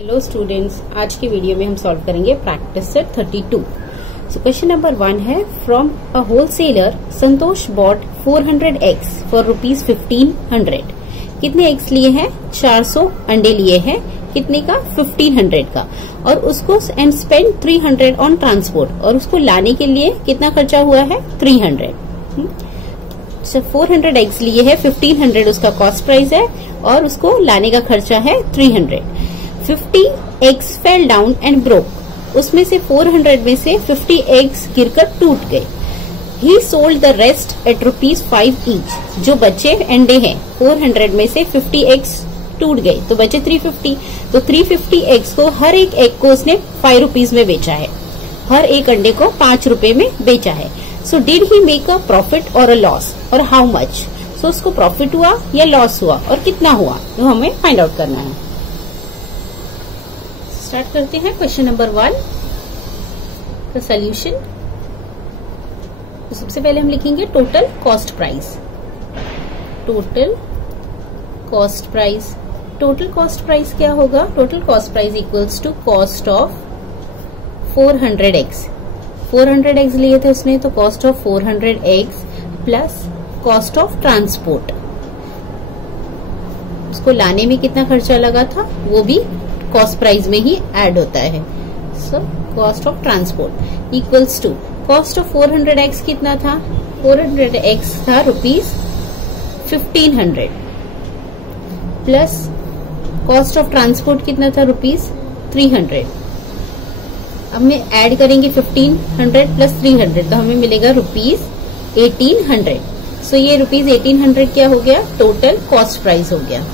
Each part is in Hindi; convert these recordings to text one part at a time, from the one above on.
हेलो स्टूडेंट्स, आज की वीडियो में हम सॉल्व करेंगे practice set 32। So question number 1 है, from a wholesaler Santosh bought 400 eggs for rupees 1500। कितने एग्स लिए हैं? 400 अंडे लिए हैं। कितने का? 1500 का। और उसको एंड स्पेंड 300 ऑन ट्रांसपोर्ट, और उसको लाने के लिए कितना खर्चा हुआ है? 300। 400 एग्स लिए है, 1500 उसका कॉस्ट प्राइस है और उसको लाने का खर्चा है 300। 50 eggs fell down and broke। उसमें से 400 में से 50 eggs गिरकर टूट गए। He sold the rest at ₹5 each। जो बचे अंडे हैं 400 में से 50 eggs टूट गए तो बचे 350। तो 350 eggs को, हर एक एग को उसने 5 रुपीज में बेचा है, हर एक अंडे को 5 रुपए में बेचा है। So did he make a profit और अ लॉस, और हाउ मच? सो उसको प्रॉफिट हुआ या लॉस हुआ और कितना हुआ, तो हमें फाइंड आउट करना है। स्टार्ट करते हैं क्वेश्चन नंबर 1 का सॉल्यूशन। तो सबसे पहले हम लिखेंगे total cost price. Total cost price, total cost price क्या होगा? Total cost price equals to cost of 400 eggs। 400 eggs लिए थे उसने, तो cost of 400 eggs plus cost of transport. उसको लाने में कितना खर्चा लगा था वो भी कॉस्ट प्राइस में ही ऐड होता है। So cost of transport equals to cost of 400 eggs कितना था? 400 eggs था ₹1500 प्लस कॉस्ट ऑफ ट्रांसपोर्ट कितना था? ₹300। अब में ऐड करेंगे 1500 प्लस 300 तो हमें मिलेगा ₹1800। सो ये ₹1800 क्या हो गया? टोटल कॉस्ट प्राइस हो गया।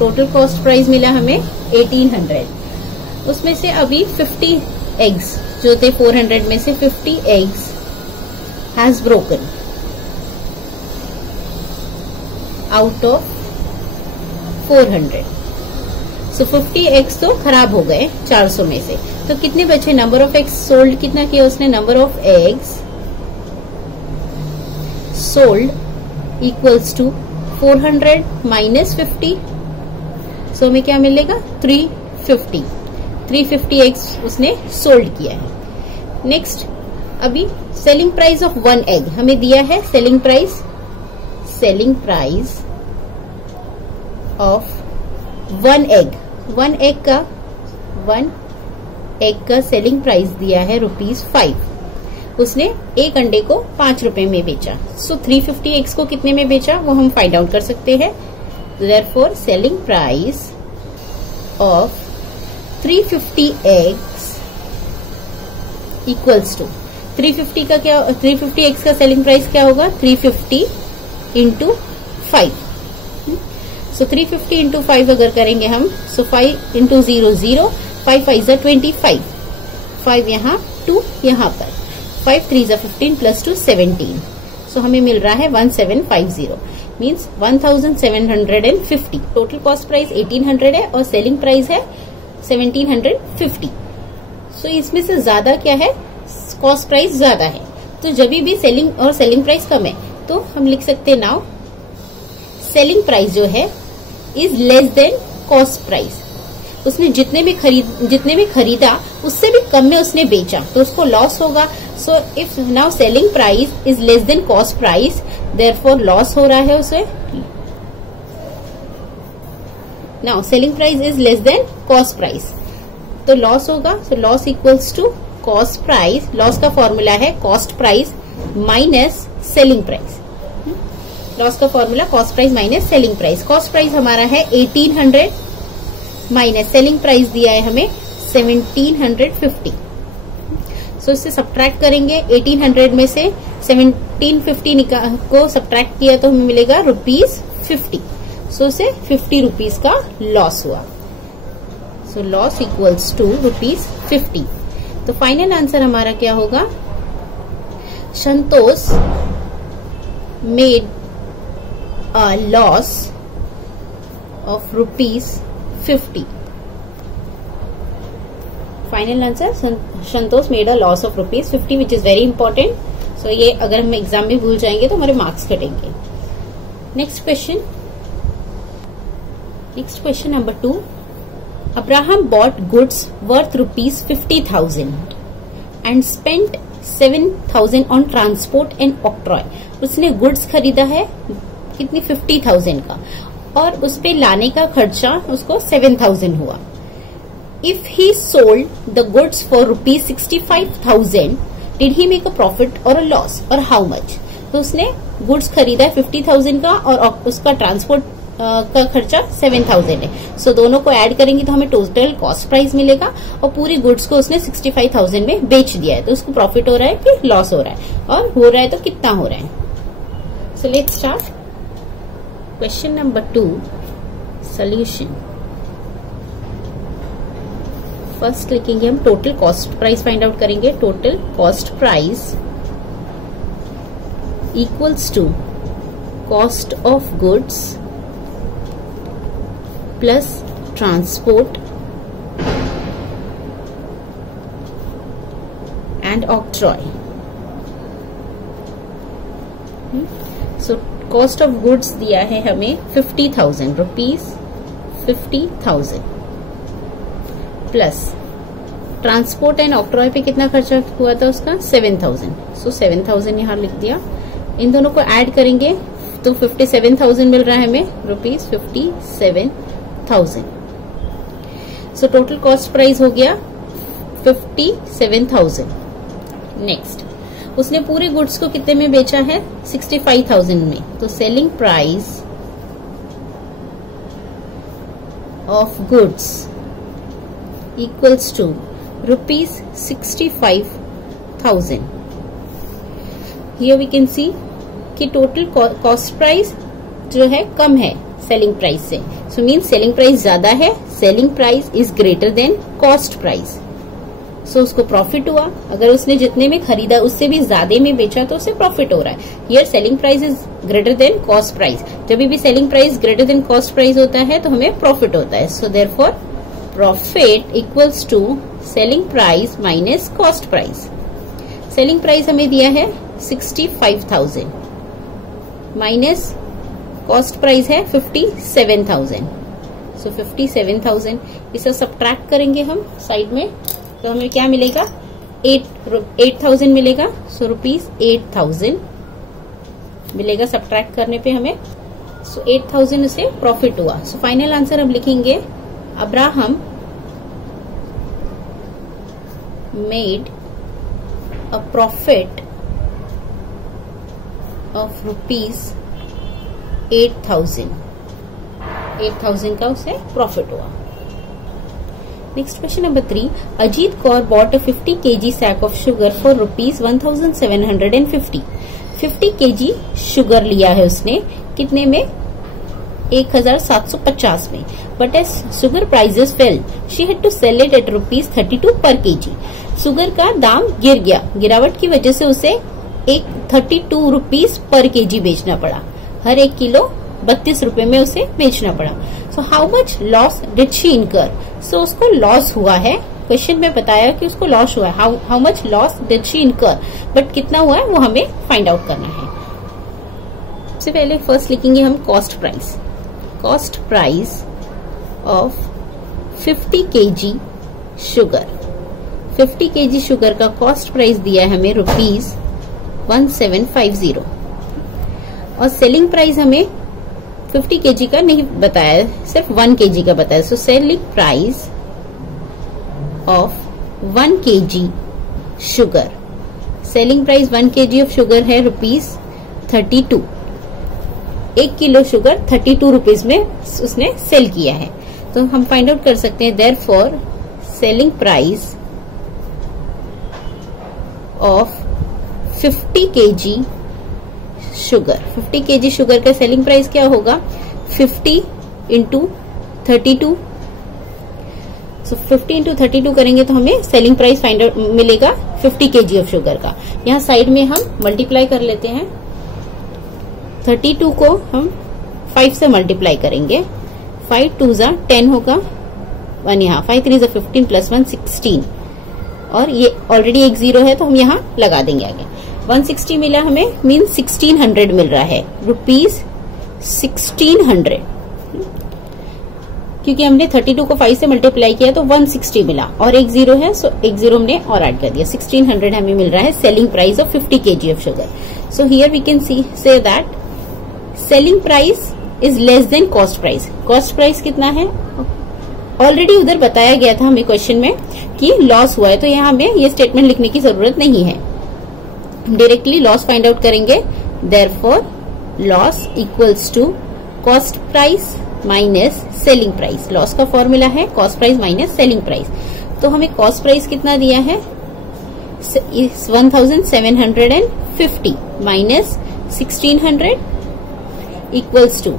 टोटल कॉस्ट प्राइस मिला हमें 1800। उसमें से अभी 50 eggs जो थे 400 में से 50 eggs has broken out of 400। So 50 eggs तो खराब हो गए 400 में से। तो कितने बचे? नंबर ऑफ एग्स सोल्ड कितना किया उसने? Number of eggs sold equals to 400 minus 50। So हमें क्या मिलेगा? 350। 350 eggs उसने सोल्ड किया है। नेक्स्ट, अभी सेलिंग प्राइस ऑफ 1 egg हमें दिया है। Selling price of 1 egg, 1 egg का सेलिंग प्राइस दिया है ₹5। उसने एक अंडे को 5 रुपए में बेचा। सो 350 eggs को कितने में बेचा वो हम फाइंड आउट कर सकते हैं। Therefore, selling price of 350 eggs equals to 350 का क्या? 350 eggs का सेलिंग प्राइस क्या होगा? 350 into 5। सो 350 into 5 अगर करेंगे हम, सो 5 into 0 0, 5 5 is 25, 5 यहाँ, 2 यहाँ पर, 5 3 is 15 plus 2 17। सो हमें मिल रहा है 1750 मीन्स 1750। टोटल कॉस्ट प्राइस 1800 है और सेलिंग प्राइस है 1750। सो इसमें से ज्यादा क्या है? कॉस्ट प्राइस ज्यादा है। तो जब भी सेलिंग और सेलिंग प्राइस कम है तो हम लिख सकते हैं नाउ सेलिंग प्राइस जो है is less than cost price. उसने जितने में खरीदा उससे भी कम में उसने बेचा तो उसको लॉस होगा। So if now selling price is less than cost price, therefore loss हो रहा है उसे। Now selling price is less than cost price तो लॉस होगा। So loss equals to cost price. Loss का फॉर्मूला है cost price minus selling price. Loss का formula cost price minus selling price. Cost price हमारा है 1800 माइनस सेलिंग प्राइस दिया है हमें 1750। सो इससे सब्ट्रैक्ट करेंगे 1800 में से 1750 को सब्ट्रैक्ट किया तो हमें मिलेगा ₹50। सो इसे 50 रुपीज का लॉस हुआ। So loss equals to ₹50। तो फाइनल आंसर हमारा क्या होगा? Santosh made a loss of ₹50। Final answer, Santosh made a loss of ₹50 which is very important. So ये अगर हम एग्जाम में भूल जाएंगे तो हमारे मार्क्स कटेंगे। Next question, next question number 2, Abraham bought goods worth ₹50,000 and spent 7,000 on transport and octroi. उसने गुड्स खरीदा है कितनी 50,000 का, और उस पे लाने का खर्चा उसको 7,000 हुआ। If he sold the goods for ₹65,000 did he make a profit और अ लॉस और हाउ मच। तो उसने गुड्स खरीदा है 50,000 का और उसका ट्रांसपोर्ट का खर्चा 7,000 है। सो दोनों को ऐड करेंगे तो हमें टोटल कॉस्ट प्राइस मिलेगा, और पूरी गुड्स को उसने 65,000 में बेच दिया है। तो उसको प्रॉफिट हो रहा है कि लॉस हो रहा है, और हो रहा है तो कितना हो रहा है। So let's start question number 2 solution. First लिखेंगे हम total cost price find out करेंगे। Total cost price equals to cost of goods plus transport and octroi. So cost of goods दिया है हमें 50,000 rupees, 50,000 plus transport and octroi पे कितना खर्चा हुआ था उसका 7,000। सो 7,000 यहां लिख दिया। इन दोनों को ऐड करेंगे तो 57,000 मिल रहा है हमें, rupees 57,000। So total cost price हो गया 57,000। नेक्स्ट, उसने पूरे गुड्स को कितने में बेचा है 65,000 में। तो selling price of goods equals to rupees 65,000। Here we can see कि टोटल कॉस्ट प्राइस जो है कम है सेलिंग प्राइस से। सो मीन सेलिंग प्राइस ज्यादा है, selling price is greater than cost price. So उसको प्रॉफिट हुआ। अगर उसने जितने में खरीदा उससे भी ज्यादा में बेचा तो उसे प्रॉफिट हो रहा है। Here selling price is greater than cost price. जब भी selling price greater than cost price होता है तो हमें प्रॉफिट होता है। So therefore profit equals to selling price minus cost price. Selling price हमें दिया है 65,000 माइनस कॉस्ट प्राइस है 57,000। सो 57,000 इसे सब्ट्रैक्ट करेंगे हम साइड में, तो हमें क्या मिलेगा 8,000 मिलेगा। सो रुपीज 8,000 मिलेगा सब्ट्रैक्ट करने पे हमें। सो 8,000 से प्रॉफिट हुआ। सो फाइनल आंसर हम लिखेंगे Abraham made a profit of rupees 8,000। 8,000 का उसे प्रॉफिट हुआ। Next question number 3, Ajit Kaur bought a 50 kg sack of sugar for rupees 1,750। 50 kg sugar लिया है उसने, कितने में 1,750 में। But as sugar prices fell she had to sell it at rupees 32 पर kg। शुगर का दाम गिर गया, गिरावट की वजह से उसे 32 रुपीज पर kg बेचना पड़ा। हर 1 किलो 32 रुपए में उसे बेचना पड़ा। So how much loss did she इनकर। सो उसको लॉस हुआ है। क्वेश्चन में बताया कि उसको लॉस हुआ है। How much loss did she इनकर, बट कितना हुआ है वो हमें फाइंड आउट करना है। सबसे पहले फर्स्ट लिखेंगे हम cost price. Cost price of 50 kg sugar. 50 kg sugar का कॉस्ट प्राइस दिया है हमें रुपीज 1750, और सेलिंग प्राइस हमें 50 kg का नहीं बताया, सिर्फ 1 kg का बताया। सो selling price of 1 kg sugar, selling price 1 kg of sugar है रुपीज 32। 1 किलो शुगर 32 रुपीज में उसने सेल किया है। तो हम फाइंड आउट कर सकते हैं therefore selling price of 50 kg sugar. 50 kg sugar का सेलिंग प्राइस क्या होगा 50 इंटू 32। सो 50 इंटू 32 करेंगे तो हमें सेलिंग प्राइस फाइंड आउट मिलेगा 50 kg ऑफ शुगर का। यहाँ साइड में हम मल्टीप्लाई कर लेते हैं। 32 को हम 5 से मल्टीप्लाई करेंगे। 5 2 जा 10 होगा, 1 यहाँ 5 3 जा 15 प्लस 1 16, और ये ऑलरेडी एक 0 है तो हम यहाँ लगा देंगे आगे। 160 मिला हमें, मीन 1600 मिल रहा है, रुपीज 1600। क्योंकि हमने 32 को 5 से मल्टीप्लाई किया तो 160 मिला और एक 0 है, सो एक 0 हमने और ऐड कर दिया। 1600 हमें मिल रहा है selling price of 50 kg of sugar. So here we can see say that selling price is less than cost price. Cost price कितना है ऑलरेडी उधर बताया गया था हमें क्वेश्चन में कि लॉस हुआ है, तो यहाँ हमें ये स्टेटमेंट लिखने की जरूरत नहीं है, डायरेक्टली लॉस फाइंड आउट करेंगे। Therefore loss equals to cost price minus selling price. Loss का फॉर्मूला है cost price minus selling price. तो हमें कॉस्ट प्राइस कितना दिया है 1750 माइनस 1600 इक्वल्स टू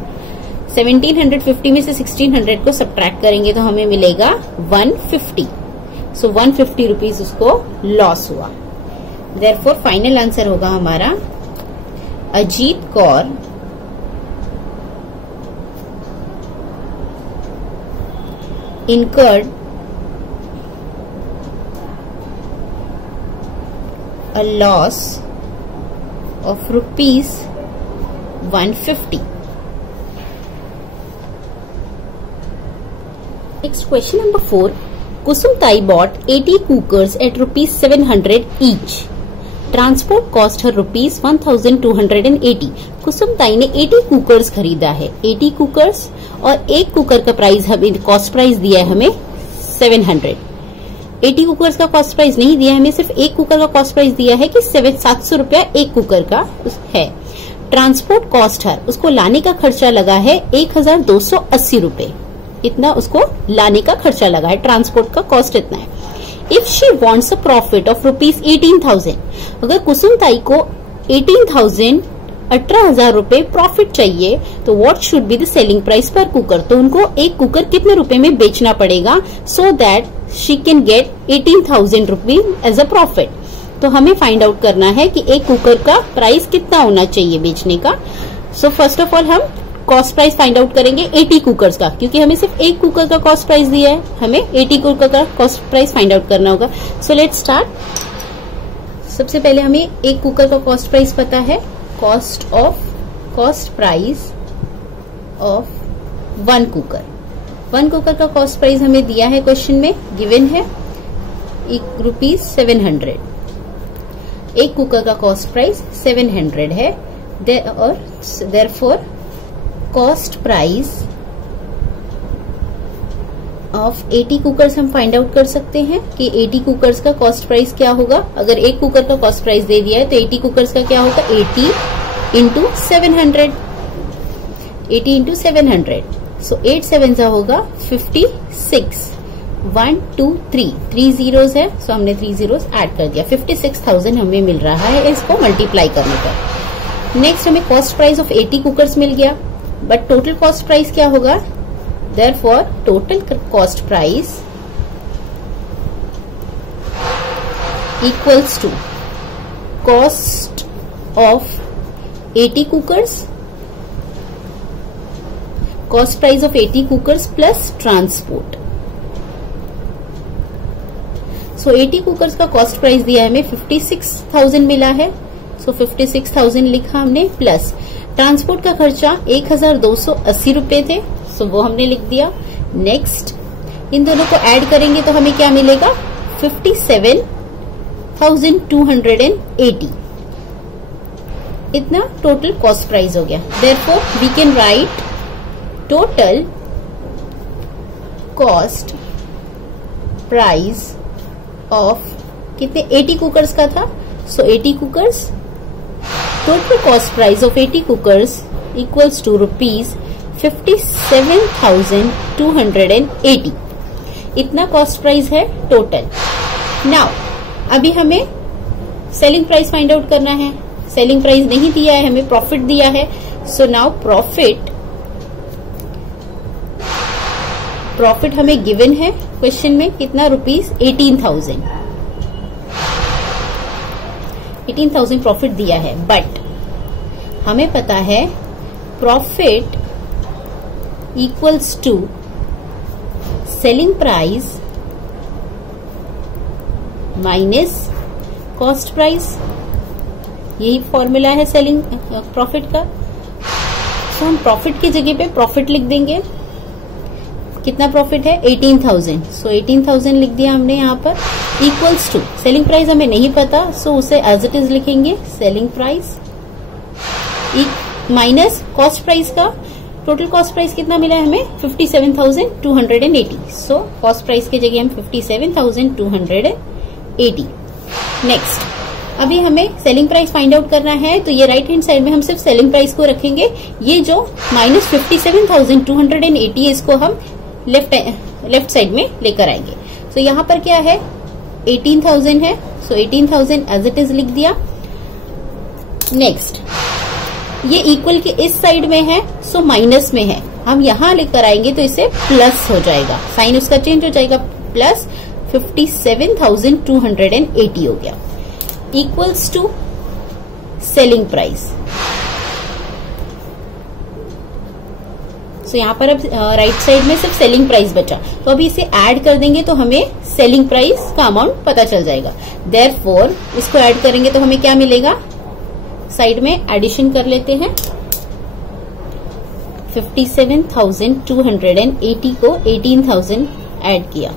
1750 में से 1600 को सब्ट्रैक्ट करेंगे तो हमें मिलेगा 150। सो 150 रुपीज उसको लॉस हुआ। देयरफॉर फाइनल आंसर होगा हमारा Ajit Kaur incurred a loss of rupees 150. Next question number 4. Kusum Tai bought 80 cookers at rupees 700 each. Transport cost है रुपीज 1280। कुसुम ताई ने 80 कुकर्स खरीदा है, 80 कुकर्स, और एक कुकर का प्राइस हमें कॉस्ट प्राइस दिया है हमें 700। 80 कुकर्स का कॉस्ट प्राइस नहीं दिया है हमें, सिर्फ एक कुकर का कॉस्ट प्राइस दिया है कि 700 रुपया एक कुकर का है। ट्रांसपोर्ट कॉस्ट है, उसको लाने का खर्चा लगा है 1280 रुपए, इतना उसको लाने का खर्चा लगा है, ट्रांसपोर्ट का कॉस्ट इतना है। If she wants a profit of rupees 18,000, अगर कुसुम ताई को 18,000 रुपए प्रॉफिट चाहिए तो what should be the selling price per cooker. तो उनको एक कुकर कितने रुपए में बेचना पड़ेगा so that she can get 18,000 rupees as a profit. तो हमें फाइंड आउट करना है कि एक कुकर का प्राइस कितना होना चाहिए बेचने का। सो फर्स्ट ऑफ ऑल हम कॉस्ट प्राइस फाइंड आउट करेंगे 80 कुकर्स का, क्योंकि हमें सिर्फ एक कुकर का कॉस्ट प्राइस दिया है, हमें 80 कुकर का कॉस्ट प्राइस फाइंड आउट करना होगा। सो लेट्स स्टार्ट। सबसे पहले हमें एक कुकर का कॉस्ट प्राइस पता है, cost price of one cooker. One cooker का कॉस्ट प्राइस हमें दिया है क्वेश्चन में, गिवन है रुपीज 700। एक कुकर का कॉस्ट प्राइस 700 है और therefore cost price of 80 cookers हम फाइंड आउट कर सकते हैं कि 80 कुकर्स का कॉस्ट प्राइस क्या होगा। अगर एक कुकर का कॉस्ट प्राइस दे दिया है तो 80 कुकर्स का क्या होगा 80 इंटू 700, 80 इंटू 700। सो 8 7 जा होगा 56, 1 2 3 जीरोस है, सो हमने 3 जीरोस ऐड कर दिया। 56,000 हमें मिल रहा है इसको मल्टीप्लाई करने पर। नेक्स्ट हमें कॉस्ट प्राइस ऑफ 80 कुकर्स मिल गया, बट टोटल कॉस्ट प्राइस क्या होगा। Therefore total cost price equals to cost of 80 cookers, cost price of 80 cookers plus transport. So 80 cookers का कॉस्ट प्राइस दिया है हमें 56,000 मिला है, सो 56,000 लिखा हमने, प्लस ट्रांसपोर्ट का खर्चा 1280 रुपए थे, सो वो हमने लिख दिया। नेक्स्ट इन दोनों को ऐड करेंगे तो हमें क्या मिलेगा 57,280, इतना टोटल कॉस्ट प्राइस हो गया। Therefore we can write total cost price of कितने 80 कुकर्स का था, so 80 cookers, total cost price of 80 cookers equals to rupees 57,280, इतना कॉस्ट प्राइस है टोटल। नाउ अभी हमें सेलिंग प्राइस फाइंड आउट करना है। सेलिंग प्राइस नहीं दिया है हमें, प्रॉफिट दिया है। सो नाउ प्रॉफिट हमें गिवन है क्वेश्चन में कितना रुपीज 18,000 प्रॉफिट दिया है, बट हमें पता है profit equals to selling price minus cost price, यही फॉर्मूला है सेलिंग प्रॉफिट का। तो हम प्रॉफिट की जगह पे प्रॉफिट लिख देंगे, कितना प्रॉफिट है 18,000, सो 18,000 लिख दिया हमने यहाँ पर, इक्वल्स टू सेलिंग प्राइस हमें नहीं पता, सो उसे एज इट इज लिखेंगे, selling price minus cost price का, टोटल कॉस्ट प्राइस कितना मिला है हमें 57,280, सो कॉस्ट प्राइस की जगह हम 57,280। नेक्स्ट अभी हमें सेलिंग प्राइस फाइंड आउट करना है, तो ये राइट हैंड साइड में हम सिर्फ सेलिंग प्राइस को रखेंगे, ये जो माइनस 57,280 है इसको हम लेफ्ट साइड में लेकर आएंगे। सो यहाँ पर क्या है 18,000 है, सो 18,000 एज इट इज लिख दिया। नेक्स्ट ये इक्वल के इस साइड में है, सो माइनस में है, हम यहां लेकर आएंगे तो इसे प्लस हो जाएगा, साइन उसका चेंज हो जाएगा, प्लस 57,280 हो गया, इक्वल्स टू सेलिंग प्राइस। सो यहाँ पर अब राइट साइड में सिर्फ सेलिंग प्राइस बचा, तो अभी इसे ऐड कर देंगे तो हमें सेलिंग प्राइस का अमाउंट पता चल जाएगा। देयरफॉर इसको ऐड करेंगे तो हमें क्या मिलेगा, साइड में एडिशन कर लेते हैं, 57,280 को 18,000 ऐड किया,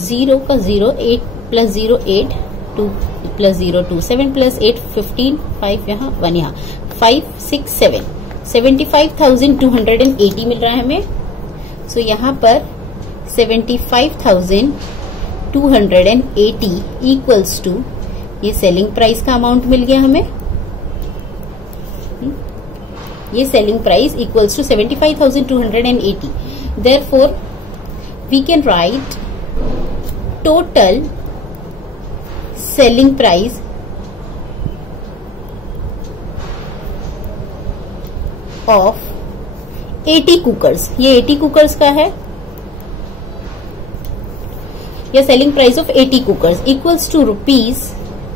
0 का 0, 8 प्लस 0 8, 2 प्लस 0 2, 7 प्लस 8 15, 5 यहाँ 1 यहाँ, 5 6 7, 75,280 मिल रहा है हमें। सो यहाँ पर 75,280 इक्वल्स टू ये सेलिंग प्राइस का अमाउंट मिल गया हमें, ये selling price equals to 75,280। Therefore we can write total selling price of 80 cookers, ये 80 कुकर्स का है, या selling price of 80 cookers equals to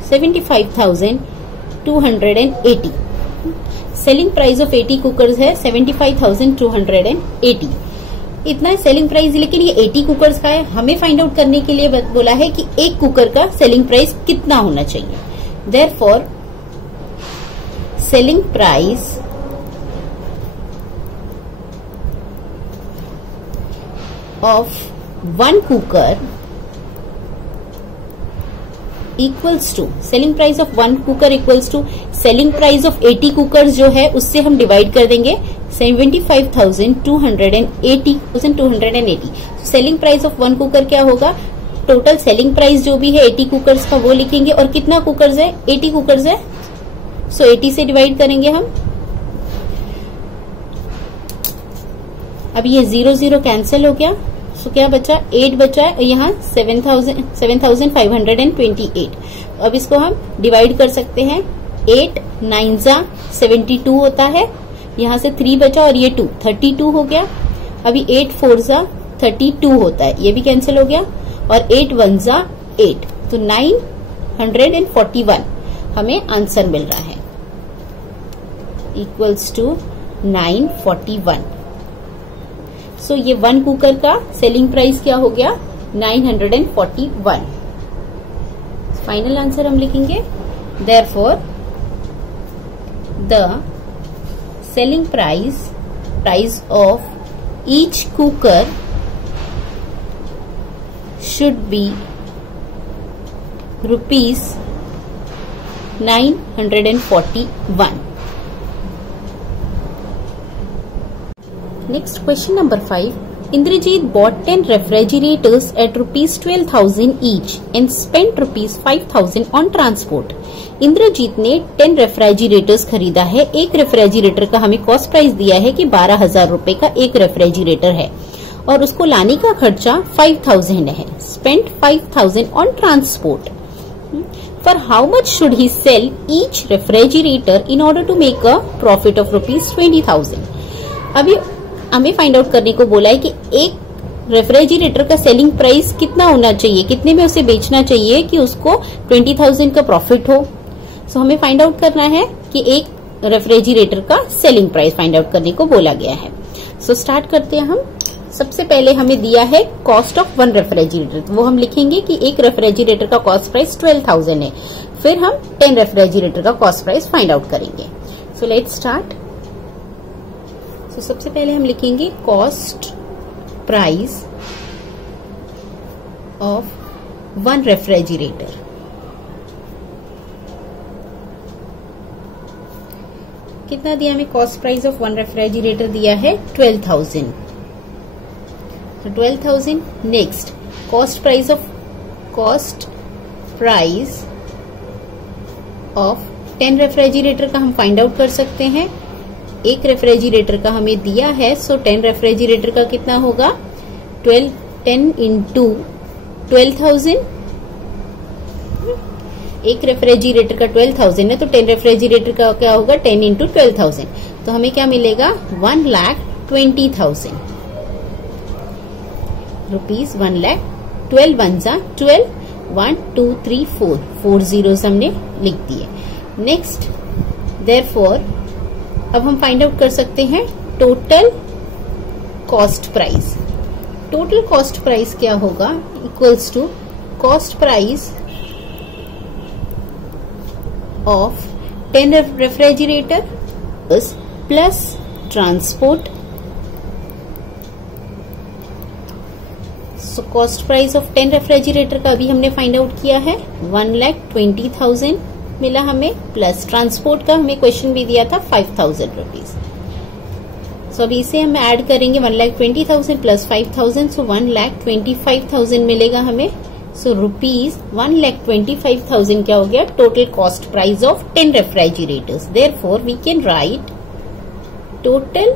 ₹75,280। Selling price of 80 cookers है 75,280, इतना सेलिंग प्राइस, लेकिन ये 80 कुकर्स का है, हमें फाइंड आउट करने के लिए बोला है कि एक कुकर का सेलिंग प्राइस कितना होना चाहिए। Therefore selling price of 1 cooker equals to selling price of 1 cooker equals to selling price of 80 cookers जो है उससे हम डिवाइड कर देंगे 75,280। सेलिंग प्राइस ऑफ 1 कुकर क्या होगा, टोटल सेलिंग प्राइस जो भी है 80 कुकर्स का वो लिखेंगे, और कितना कुकर्स है 80 कुकर्स है, सो 80 से डिवाइड करेंगे हम। अब ये 0 0 कैंसिल हो गया, सो क्या बचा 8 बचा है, यहाँ 7,528। अब इसको हम डिवाइड कर सकते हैं, 8 9 72 होता है, यहाँ से 3 बचा और ये 2 32 हो गया। अभी 8 4 32 होता है, ये भी कैंसिल हो गया, और 8 1 8, तो 941 हमें आंसर मिल रहा है, इक्वल्स टू 941। सो ये 1 कुकर का सेलिंग प्राइस क्या हो गया 941। फाइनल आंसर हम लिखेंगे, therefore the selling price of each cooker should be ₹941। Next, question number 5. Indrajit bought 10 refrigerators at ₹12,000 each and spent ₹5,000 on transport. Indrajit ने 10 रेफ्रिजरेटर्स खरीदा है, एक रेफ्रिजरेटर का हमें कॉस्ट प्राइस दिया है कि 12,000 रुपए का एक रेफ्रिजरेटर है, और उसको लाने का खर्चा 5,000 है, spent 5,000 on transport. For how much should he sell each refrigerator in order to make a profit of ₹20,000? अभी हमें फाइंड आउट करने को बोला है कि एक रेफ्रिजरेटर का सेलिंग प्राइस कितना होना चाहिए, कितने में उसे बेचना चाहिए कि उसको 20,000 का प्रॉफिट हो। सो हमें फाइंड आउट करना है कि एक रेफ्रिजरेटर का सेलिंग प्राइस फाइंड आउट करने को बोला गया है। सो स्टार्ट करते हैं हम। सबसे पहले हमें दिया है कॉस्ट ऑफ 1 रेफ्रिजरेटर, वो हम लिखेंगे कि एक रेफ्रिजरेटर का कॉस्ट प्राइस 12,000 है। फिर हम 10 रेफ्रिजरेटर का कॉस्ट प्राइस फाइंड आउट करेंगे। सो लेट्स स्टार्ट। सो सबसे पहले हम लिखेंगे cost price of one refrigerator. कितना दिया हमें? Cost price of one refrigerator दिया है 12,000। तो 12,000। Next cost price of 10 refrigerator का हम फाइंड आउट कर सकते हैं। एक रेफ्रिजरेटर का हमें दिया है, सो 10 रेफ्रिजरेटर का कितना होगा? 10 इंटू 12,000। एक रेफ्रिजरेटर का 12,000 है, तो 10 रेफ्रिजरेटर का क्या होगा? 10 इंटू 12,000। तो हमें क्या मिलेगा? 1,20,000 रुपीज। 1,00,000। 12 वन जा 12, 1 2 3 4 4 zeros हमने लिख दिए। नेक्स्ट देयरफॉर अब हम फाइंड आउट कर सकते हैं total cost price. Total cost price क्या होगा? Equals to cost price of 10 refrigerator plus transport. So cost price of 10 refrigerator का अभी हमने फाइंड आउट किया है 1,20,000 मिला हमें, प्लस ट्रांसपोर्ट का हमें क्वेश्चन भी दिया था 5,000 रुपीज। सो अभी इसे हम ऐड करेंगे 1,20,000 प्लस 5,000, सो 1,25,000 मिलेगा हमें। सो रुपीज 1,25,000 क्या हो गया? Total cost price of 10 refrigerators. Therefore we can write total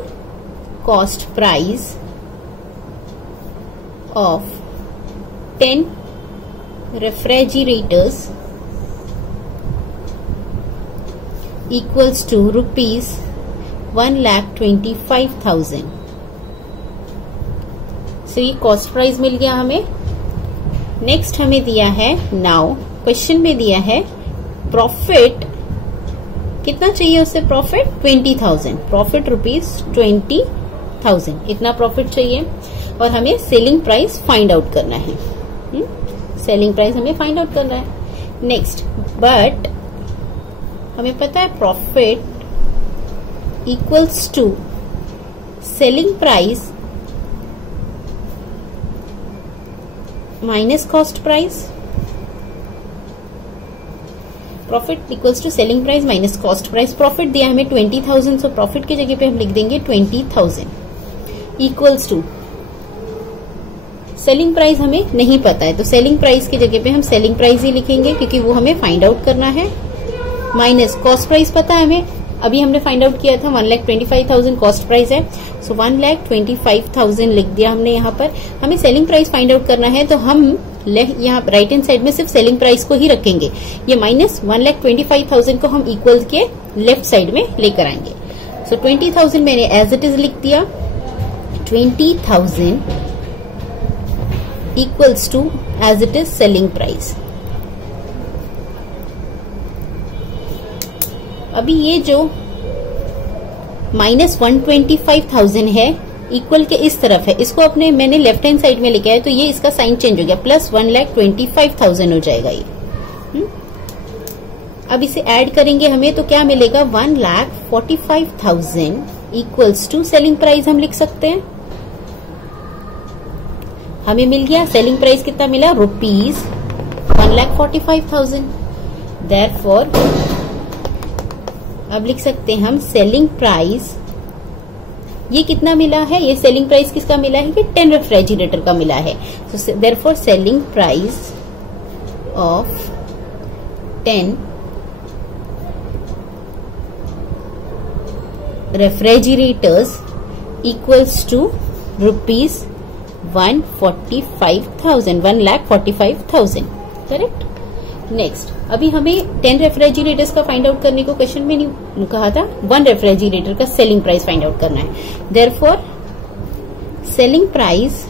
cost price of 10 refrigerators equals to rupees 1,25,000। So ये कॉस्ट प्राइस मिल गया हमें। नेक्स्ट हमें दिया है, नाउ क्वेश्चन में दिया है प्रॉफिट कितना चाहिए उससे? प्रॉफिट 20,000। प्रॉफिट रुपीज 20,000 इतना प्रॉफिट चाहिए और हमें सेलिंग प्राइस फाइंड आउट करना है। सेलिंग प्राइस हमें फाइंड आउट करना है। नेक्स्ट बट हमें पता है profit equals to selling price minus cost price. Profit equals to selling price minus cost price. Profit दिया हमें 20,000, सो प्रॉफिट की जगह पे हम लिख देंगे 20,000 इक्वल्स टू सेलिंग प्राइस हमें नहीं पता है, तो सेलिंग प्राइस की जगह पे हम सेलिंग प्राइस ही लिखेंगे क्योंकि वो हमें फाइंड आउट करना है। माइनस कॉस्ट प्राइस पता है हमें, अभी हमने फाइंड आउट किया था 1,25,000 कॉस्ट प्राइस है, सो 1,25,000 लिख दिया हमने। यहाँ पर हमें सेलिंग प्राइस फाइंड आउट करना है, तो हम यहाँ राइट हैंड साइड में सिर्फ सेलिंग प्राइस को ही रखेंगे। ये माइनस 1,25,000 को हम इक्वल के लेफ्ट साइड में लेकर आएंगे। सो 20,000 मैंने एज इट इज लिख दिया। 20,000 equals to as it is selling price. अभी ये जो माइनस 125,000 है इक्वल के इस तरफ है, इसको अपने मैंने लेफ्ट हैंड साइड में लिखा है, तो ये इसका साइन चेंज हो गया, प्लस 1,25,000 हो जाएगा ये। अब इसे ऐड करेंगे हमें तो क्या मिलेगा? 1,45,000 इक्वल्स टू सेलिंग प्राइस हम लिख सकते हैं। हमें मिल गया सेलिंग प्राइस कितना मिला? रुपीज 1,45,000। देयरफॉर अब लिख सकते हैं हम सेलिंग प्राइस, ये कितना मिला है? ये सेलिंग प्राइस किसका मिला है? कि 10 रेफ्रिजरेटर का मिला है। So therefore selling price of 10 refrigerators equals to rupees 1,45,000, 1,45,000 correct. Next अभी हमें 10 रेफ्रिजरेटर्स का फाइंड आउट करने को क्वेश्चन में नहीं कहा था, 1 रेफ्रिजरेटर का सेलिंग प्राइस फाइंड आउट करना है। देयरफॉर सेलिंग प्राइस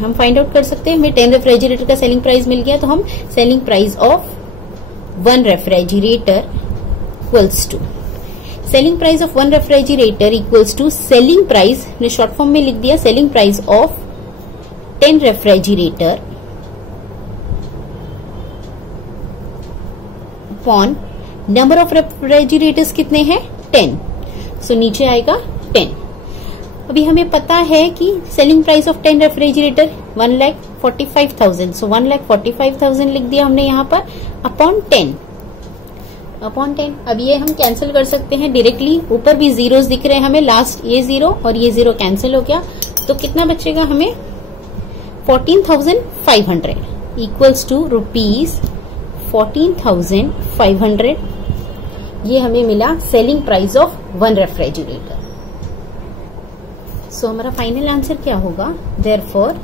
हम फाइंड आउट कर सकते हैं। हमें 10 रेफ्रिजरेटर का सेलिंग प्राइस मिल गया, तो हम selling price of 1 refrigerator equals to selling price of 1 refrigerator equals to selling price ने शॉर्ट फॉर्म में लिख दिया, selling price of 10 refrigerator upon number of refrigerators कितने हैं? 10। सो नीचे आएगा 10। अभी हमें पता है कि सेलिंग प्राइस ऑफ 10 रेफ्रिजरेटर 1,45,000, सो 1,45,000 लिख दिया हमने यहाँ पर अपॉन 10। अब ये हम कैंसिल कर सकते हैं डायरेक्टली, ऊपर भी जीरोस दिख रहे हैं हमें, लास्ट ये जीरो और ये जीरो कैंसिल हो गया, तो कितना बचेगा हमें 14,500 इक्वल्स टू ₹14,500। ये हमें मिला selling price of 1 refrigerator. So हमारा फाइनल आंसर क्या होगा, therefore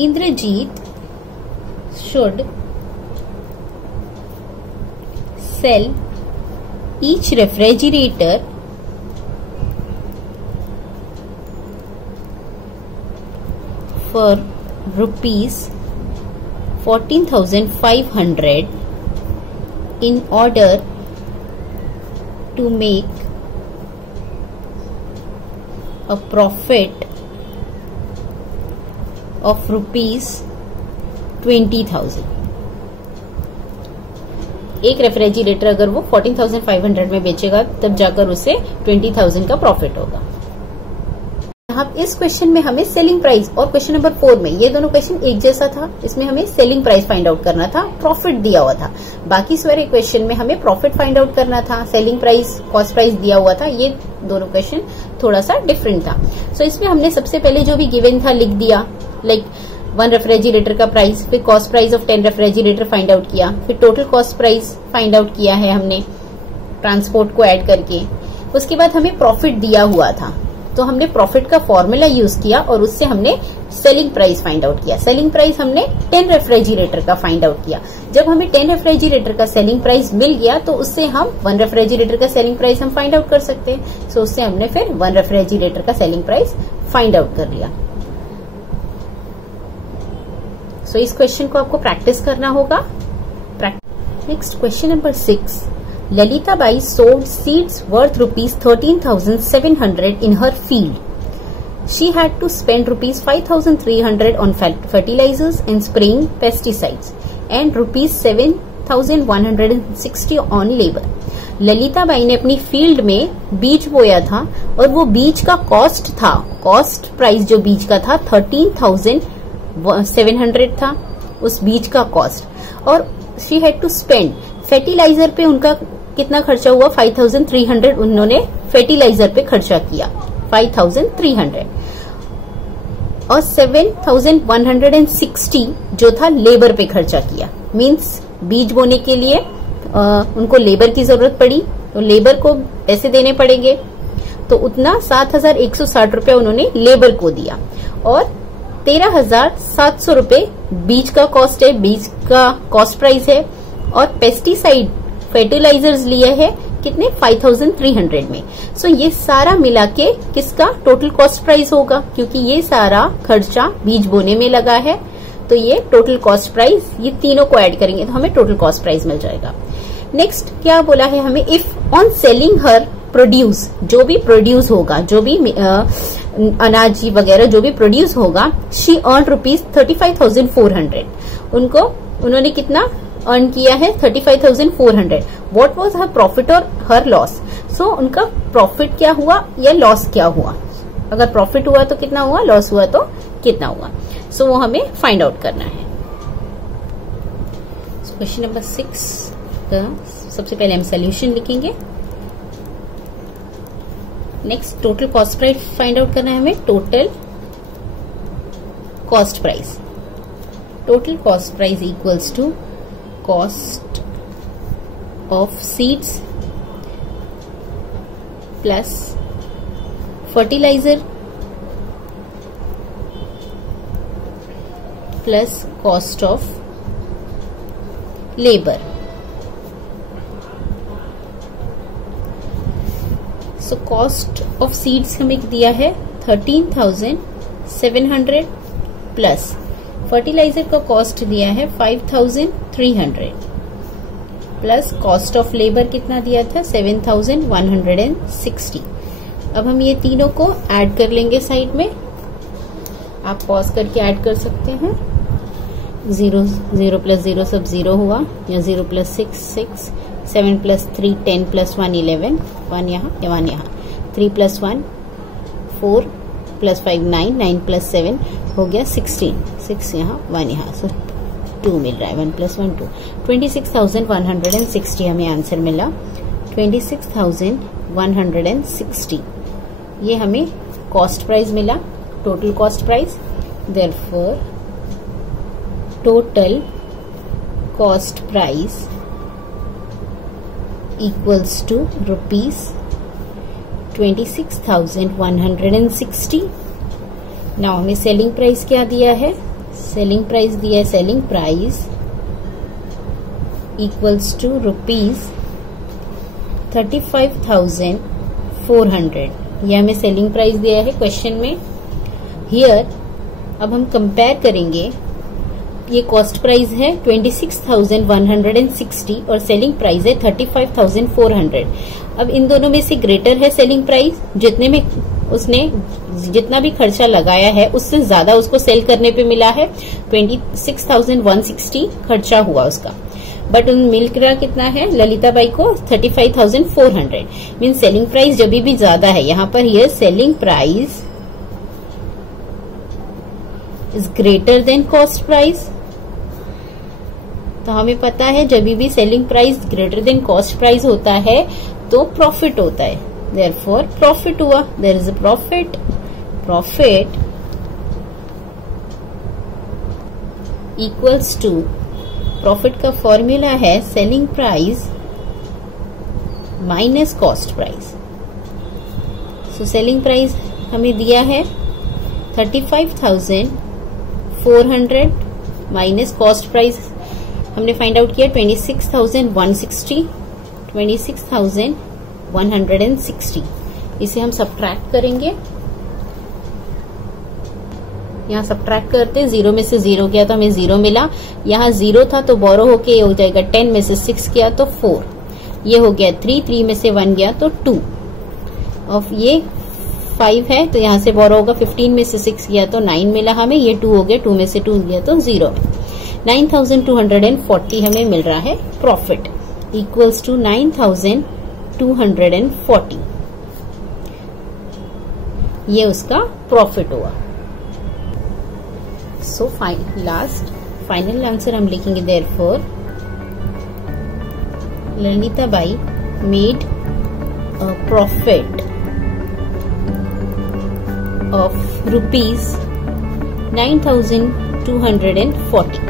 Indrajit should sell each refrigerator for ₹14,500 in order to make a profit of ₹20,000। एक रेफ्रिजरेटर अगर वो 14,500 में बेचेगा तब जाकर उसे 20,000 का प्रॉफिट होगा। अब इस क्वेश्चन में हमें सेलिंग प्राइस और क्वेश्चन नंबर 4 में ये दोनों क्वेश्चन एक जैसा था, इसमें हमें सेलिंग प्राइस फाइंड आउट करना था, प्रॉफिट दिया हुआ था। बाकी सारे क्वेश्चन में हमें प्रॉफिट फाइंड आउट करना था, सेलिंग प्राइस कॉस्ट प्राइस दिया हुआ था। ये दोनों क्वेश्चन थोड़ा सा डिफरेंट था। सो इसमें हमने सबसे पहले जो भी गिवन था लिख दिया, लाइक 1 रेफ्रिजरेटर का प्राइस, फिर cost price of 10 refrigerator find out किया, फिर total cost price find out किया है हमने ट्रांसपोर्ट को ऐड करके। उसके बाद हमें प्रॉफिट दिया हुआ था, तो हमने प्रॉफिट का फॉर्मूला यूज किया और उससे हमने सेलिंग प्राइस फाइंड आउट किया। सेलिंग प्राइस हमने 10 रेफ्रिजरेटर का फाइंड आउट किया। जब हमें 10 रेफ्रिजरेटर का सेलिंग प्राइस मिल गया तो उससे हम 1 रेफ्रिजरेटर का सेलिंग प्राइस हम फाइंड आउट कर सकते हैं। सो उससे हमने फिर 1 रेफ्रिजरेटर का सेलिंग प्राइस फाइंड आउट कर लिया। सो इस क्वेश्चन को आपको प्रैक्टिस करना होगा। Next question number 6, Lalita Bai sold seeds worth ₹13,700 in her field. She had to spend ₹5,300 on fertilizers and spraying pesticides and ₹7,160 on labor. Lalita by ने अपनी फील्ड में बीज बोया था और वो बीज का कॉस्ट था, कॉस्ट प्राइस जो बीज का था 13,700 था उस बीज का कॉस्ट, और she had to spend fertilizer पे उनका कितना खर्चा हुआ 5,300, उन्होंने फर्टिलाइजर पे खर्चा किया 5,300, और 7,160 जो था लेबर पे खर्चा किया। मींस बीज बोने के लिए उनको लेबर की जरूरत पड़ी, तो लेबर को पैसे देने पड़ेंगे, तो उतना 7,160 रुपया उन्होंने लेबर को दिया, और 13,700 रुपये बीज का कॉस्ट है, बीज का कॉस्ट प्राइस है, और पेस्टिसाइड फर्टिलाइजर्स लिए हैं कितने 5,300 में। सो ये सारा मिला के किसका टोटल कॉस्ट प्राइस होगा, क्योंकि ये सारा खर्चा बीज बोने में लगा है, तो ये टोटल कॉस्ट प्राइस, ये तीनों को ऐड करेंगे तो हमें टोटल कॉस्ट प्राइस मिल जाएगा। नेक्स्ट क्या बोला है हमें, if on selling her produce, जो भी प्रोड्यूस होगा, जो भी अनाज वगैरह जो भी प्रोड्यूस होगा, शी अर्न ₹35,400, उन्होंने कितना अर्न किया है 35,400। व्हाट वाज हर प्रॉफिट और हर लॉस, सो उनका प्रॉफिट क्या हुआ या लॉस क्या हुआ, अगर प्रॉफिट हुआ तो कितना हुआ, लॉस हुआ तो कितना हुआ, सो वो हमें फाइंड आउट करना है। क्वेश्चन नंबर 6 का सबसे पहले हम सोल्यूशन लिखेंगे। Next total cost price find out करना है हमें, total cost price, total cost price equals to cost of seeds plus fertilizer plus cost of labor. So cost of seeds हमें दिया है 13,700 प्लस फर्टिलाइजर का कॉस्ट दिया है 5,300 प्लस कॉस्ट ऑफ लेबर कितना दिया था 7,160। अब हम ये तीनों को ऐड कर लेंगे साइड में, आप पॉज करके ऐड कर सकते हैं। 0 0 प्लस 0 सब 0 हुआ, या 0 प्लस 6 6, 7 प्लस 3 10 प्लस 1 11, 1 यहाँ 1 यहाँ, 3 + 1 4 + 5 9 9 + 7 हो गया 16 6 यहाँ 1 यहाँ, सो 2 मिल रहा है, 1 + 1 2 26,160 हमें आंसर मिला। 26,160 ये हमें कॉस्ट प्राइस मिला, total cost price. Therefore total cost price equals to ₹26,160। Now हमें सेलिंग प्राइस क्या दिया है? सेलिंग प्राइस दिया है, सेलिंग प्राइस इक्वल्स टू ₹35,400। ये हमें सेलिंग प्राइस दिया है क्वेश्चन में। हियर अब हम कंपेयर करेंगे, ये कॉस्ट प्राइस है 26,160 और सेलिंग प्राइस है 35,400। अब इन दोनों में से ग्रेटर है सेलिंग प्राइस, जितने में उसने जितना भी खर्चा लगाया है उससे ज्यादा उसको सेल करने पे मिला है। 26,160 खर्चा हुआ उसका, बट उन मिल रहा कितना है ललिता बाई को 35,400। मीन सेलिंग प्राइस जब भी ज्यादा है, यहाँ पर ये selling price is greater than cost price. तो हमें पता है जब भी selling price greater than cost price होता है तो प्रॉफिट होता है। देयरफॉर प्रॉफिट हुआ, there is a profit. Profit equals to, profit का फॉर्मूला है selling price minus cost price. So selling price हमें दिया है 35,400 माइनस कॉस्ट प्राइस हमने फाइंड आउट किया 26,160, 26,160। इसे हम सब्ट्रैक्ट करेंगे, यहाँ सब्ट्रैक्ट करते, 0 में से 0 किया तो हमें 0 मिला। यहाँ 0 था तो बोरो होके ये हो जाएगा 10 में से 6 किया तो 4, ये हो गया 3, 3 में से 1 गया तो 2, और ये 5 है तो यहाँ से बोरो होगा 15 में से 6 किया तो 9 मिला हमें, ये 2 हो गया, 2 में से 2 गया तो 0। 9,240 हमें मिल रहा है प्रॉफिट, इक्वल्स टू 9,240। ये उसका प्रॉफिट हुआ। सो लास्ट फाइनल आंसर हम लिखेंगे, therefore Lalita by made a profit of ₹9,240.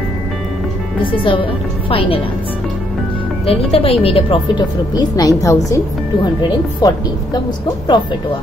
This is our final answer. Lalita Bai made a profit of ₹9,240. तब उसको प्रॉफिट हुआ।